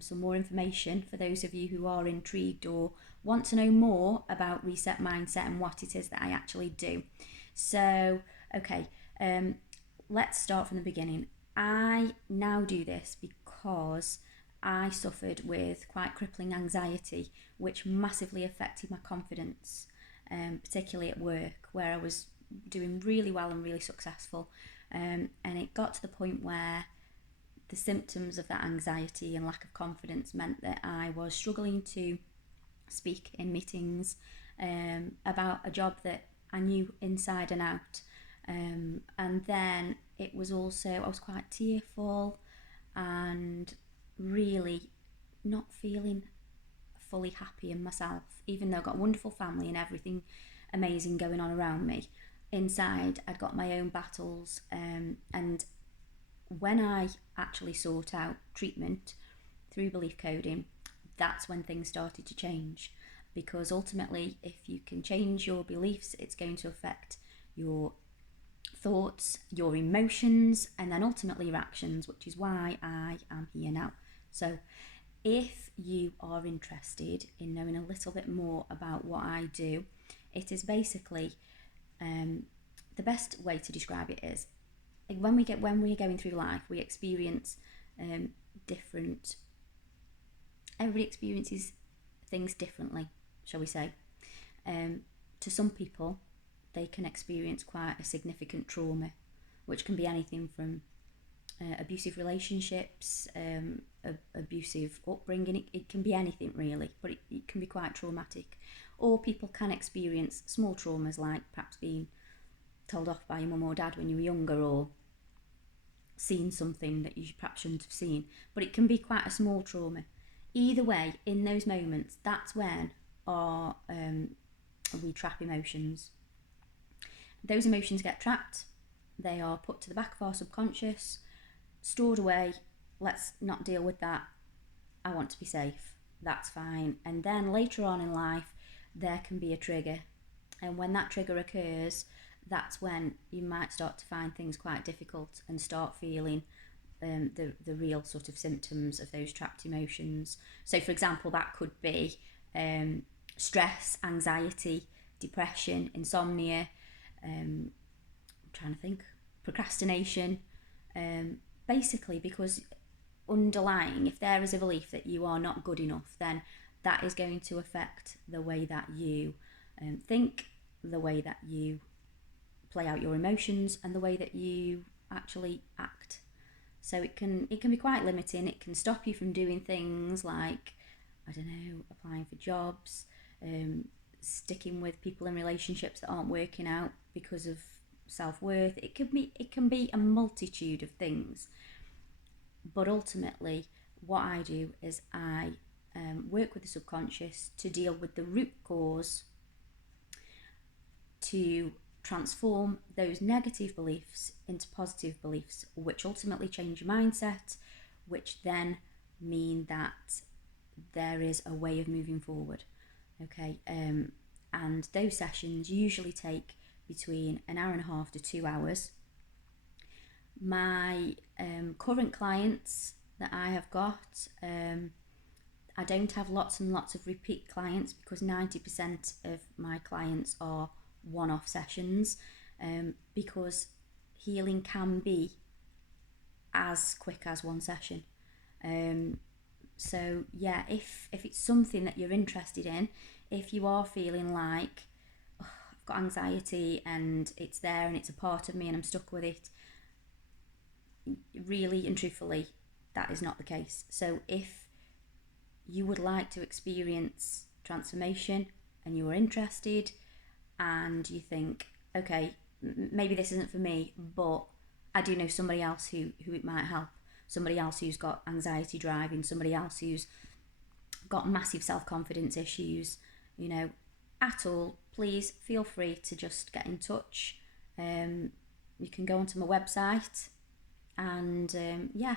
some more information for those of you who are intrigued or want to know more about Reset Mindset and what it is that I actually do. So, okay, let's start from the beginning. I now do this because I suffered with quite crippling anxiety, which massively affected my confidence, particularly at work, where I was doing really well and really successful. And it got to the point where the symptoms of that anxiety and lack of confidence meant that I was struggling to speak in meetings about a job that I knew inside and out. And then it was also, I was quite tearful and really not feeling fully happy in myself, even though I've got a wonderful family and everything amazing going on around me. Inside, I'd got my own battles, and when I actually sought out treatment through belief coding, that's when things started to change. Because ultimately, if you can change your beliefs, it's going to affect your thoughts, your emotions, and then ultimately your actions, which is why I am here now. So, if you are interested in knowing a little bit more about what I do, it is basically the best way to describe it is when we're going through life, we experience different. Everybody experiences things differently, shall we say? To some people, they can experience quite a significant trauma, which can be anything from abusive relationships, abusive upbringing. It can be anything really, but it can be quite traumatic. Or people can experience small traumas like perhaps being told off by your mum or dad when you were younger, or seen something that you perhaps shouldn't have seen. But it can be quite a small trauma. Either way, in those moments, that's when we trap emotions. Those emotions get trapped. They are put to the back of our subconscious, stored away. Let's not deal with that. I want to be safe. That's fine. And then later on in life, there can be a trigger. And when that trigger occurs, that's when you might start to find things quite difficult and start feeling the real sort of symptoms of those trapped emotions. So, for example, that could be stress, anxiety, depression, insomnia, I'm trying to think, procrastination. Basically, because underlying, if there is a belief that you are not good enough, then that is going to affect the way that you think, the way that you play out your emotions, and the way that you actually act. So it can be quite limiting. It can stop you from doing things like, I don't know, applying for jobs, sticking with people in relationships that aren't working out because of self-worth. It can be a multitude of things. But ultimately, what I do is I work with the subconscious to deal with the root cause, to transform those negative beliefs into positive beliefs, which ultimately change your mindset, which then mean that there is a way of moving forward. Okay, and those sessions usually take between an hour and a half to 2 hours. My current clients that I have got, I don't have lots and lots of repeat clients because 90% of my clients are one-off sessions, because healing can be as quick as one session. So yeah, if it's something that you're interested in, if you are feeling like, oh, I've got anxiety and it's there and it's a part of me and I'm stuck with it, really and truthfully, that is not the case. So if you would like to experience transformation and you are interested and you think, okay, maybe this isn't for me, but I do know somebody else who it might help, somebody else who's got anxiety driving, somebody else who's got massive self-confidence issues, at all, please feel free to just get in touch. You can go onto my website and yeah,